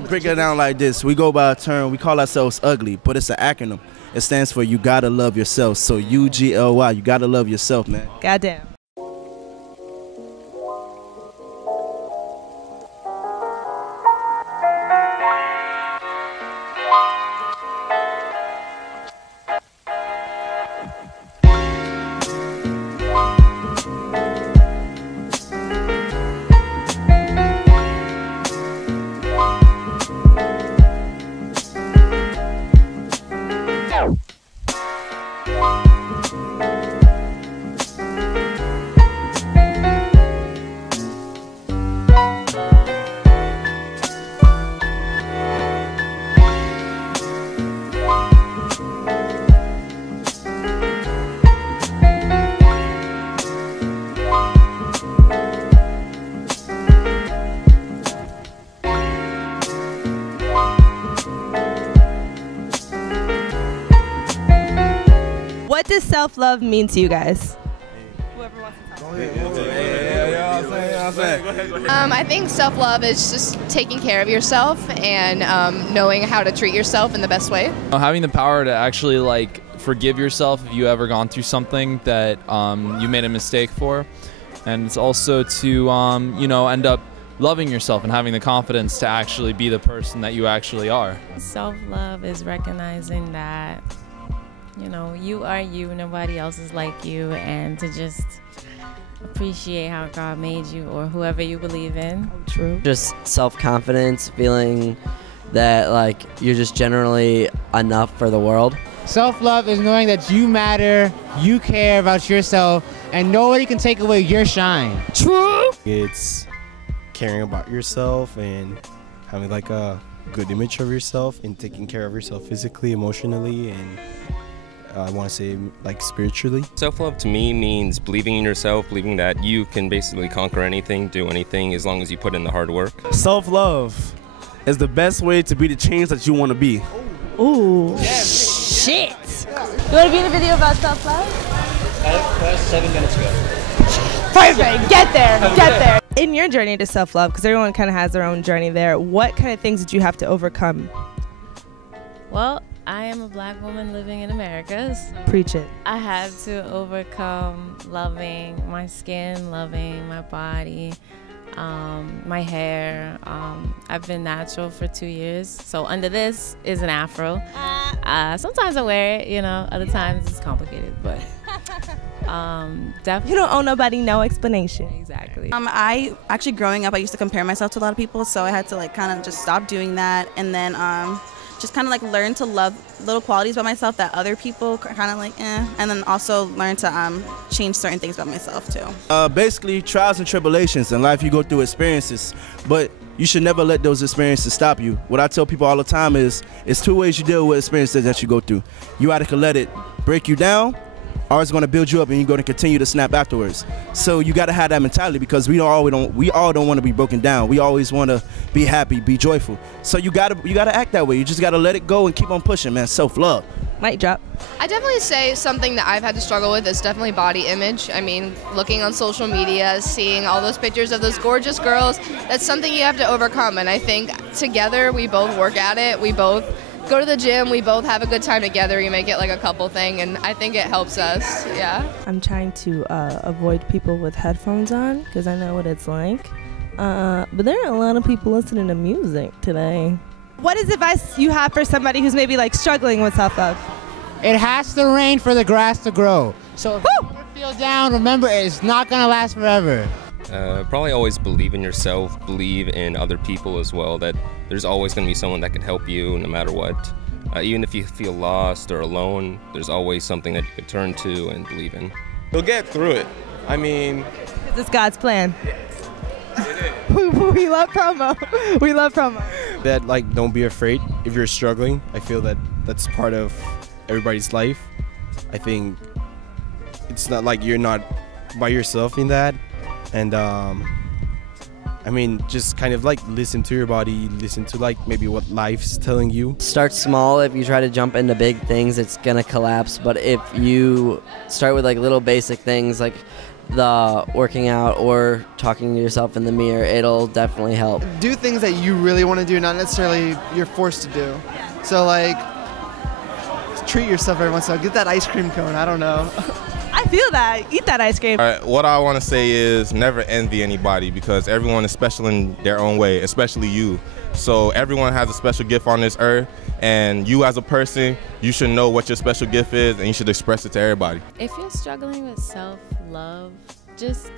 Break it down like this. We go by a term, we call ourselves ugly, but it's an acronym. It stands for you gotta love yourself. So UGLY, you gotta love yourself, man. Goddamn. What does self-love mean to you guys? Whoever wants to talk. I think self-love is just taking care of yourself and knowing how to treat yourself in the best way. Having the power to actually forgive yourself if you ever gone through something that you made a mistake for, and it's also to end up loving yourself and having the confidence to actually be the person that you actually are. Self-love is recognizing that you are you, nobody else is like you, and to just appreciate how God made you or whoever you believe in. True. Just self-confidence, feeling that you're just generally enough for the world. Self-love is knowing that you matter, you care about yourself, and nobody can take away your shine. True. It's caring about yourself and having a good image of yourself and taking care of yourself physically, emotionally, and I want to say spiritually. Self-love to me means believing in yourself, believing that you can basically conquer anything, do anything as long as you put in the hard work. Self-love is the best way to be the change that you want to be. Ooh. Shit. You want to be in a video about self-love? 7 minutes ago. Perfect. Get there. Get there. In your journey to self-love, because everyone kind of has their own journey there, what kind of things did you have to overcome? Well, I am a black woman living in America. So Preach it. I had to overcome loving my skin, loving my body, my hair. I've been natural for 2 years, so under this is an afro. Sometimes I wear it, other times it's complicated, but definitely. You don't owe nobody no explanation. Exactly. I actually, growing up, I used to compare myself to a lot of people, so I had to kind of just stop doing that, and then just kind of learn to love little qualities about myself that other people kind of and then also learn to change certain things about myself too. Basically, trials and tribulations in life, you go through experiences, but you should never let those experiences stop you. What I tell people all the time is, it's 2 ways you deal with experiences that you go through. You either can let it break you down, or it's going to build you up and you're going to continue to snap afterwards. So you got to have that mentality, because we all don't want to be broken down. We always want to be happy, be joyful. So you got to act that way. You just got to let it go and keep on pushing, man. Self-love. Mic drop. I definitely say something that I've had to struggle with is definitely body image. I mean, looking on social media, seeing all those pictures of those gorgeous girls, that's something you have to overcome. And I think together we both work at it. We both go to the gym, we both have a good time together, you make it a couple thing, and I think it helps us, yeah. I'm trying to avoid people with headphones on, because I know what it's like. But there are a lot of people listening to music today. What is advice you have for somebody who's maybe struggling with self-love? It has to rain for the grass to grow. So if you ever feel down, remember it's not going to last forever. Probably always believe in yourself, believe in other people as well, that there's always going to be someone that can help you no matter what. Even if you feel lost or alone, there's always something that you can turn to and believe in. You'll get through it. I mean, It's God's plan. We love promo. We love promo. that don't be afraid if you're struggling. I feel that that's part of everybody's life. I think it's not you're not by yourself in that. And I mean, just kind of listen to your body, listen to maybe what life's telling you. Start small. If you try to jump into big things, it's gonna collapse. But if you start with little basic things, the working out or talking to yourself in the mirror, it'll definitely help. Do things that you really want to do, not necessarily you're forced to do. So like, treat yourself every once in a while. Get that ice cream cone, I don't know. I feel that. Eat that ice cream. All right, what I want to say is never envy anybody because everyone is special in their own way, especially you. So everyone has a special gift on this earth, and you as a person, you should know what your special gift is, and you should express it to everybody. If you're struggling with self-love, just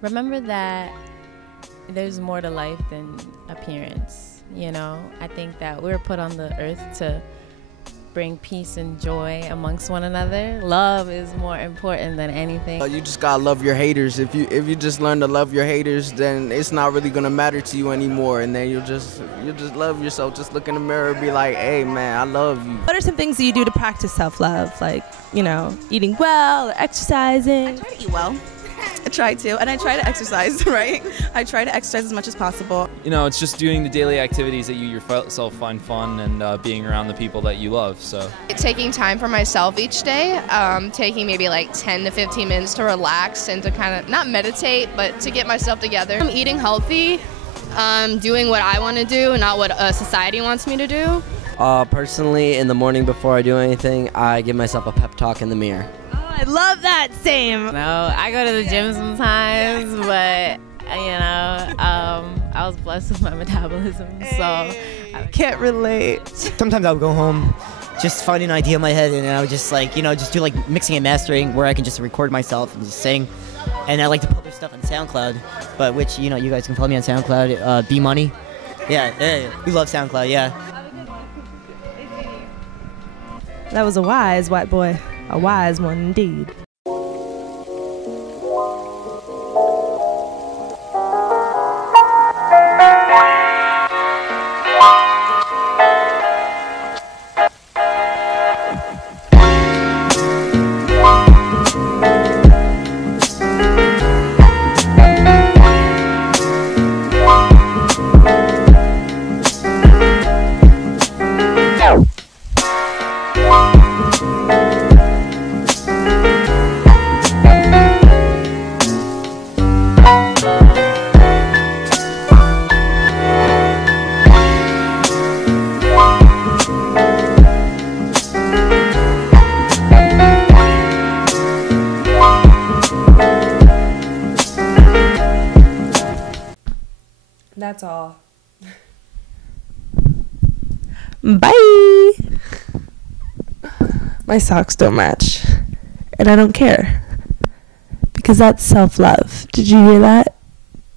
remember that there's more to life than appearance. You know, I think that we're put on the earth to bring peace and joy amongst one another. Love is more important than anything. You just gotta love your haters. If you just learn to love your haters, then it's not really gonna matter to you anymore, and then you'll just love yourself. Just look in the mirror and be like, hey man, I love you. What are some things that you do to practice self-love? Like, you know, eating well or exercising? I try to eat well. I try to, and I try to exercise, right? I try to exercise as much as possible. You know, it's just doing the daily activities that you yourself find fun and being around the people that you love. So taking time for myself each day, taking maybe like 10 to 15 minutes to relax and to kind of not meditate, but to get myself together. I'm eating healthy, doing what I want to do, not what society wants me to do. Personally, in the morning before I do anything, I give myself a pep talk in the mirror. I love that. Same. No, I go to the gym sometimes, but you know, I was blessed with my metabolism, so I can't relate. Sometimes I'll go home, just find an idea in my head, and I would just like, you know, just do like mixing and mastering where I can just record myself and just sing. And I like to publish stuff on SoundCloud, but which, you know, you guys can follow me on SoundCloud, B Money. Yeah, we love SoundCloud, yeah. That was a wise white boy. A wise one indeed. That's all. Bye. My socks don't match, and I don't care because that's self-love. Did you hear that?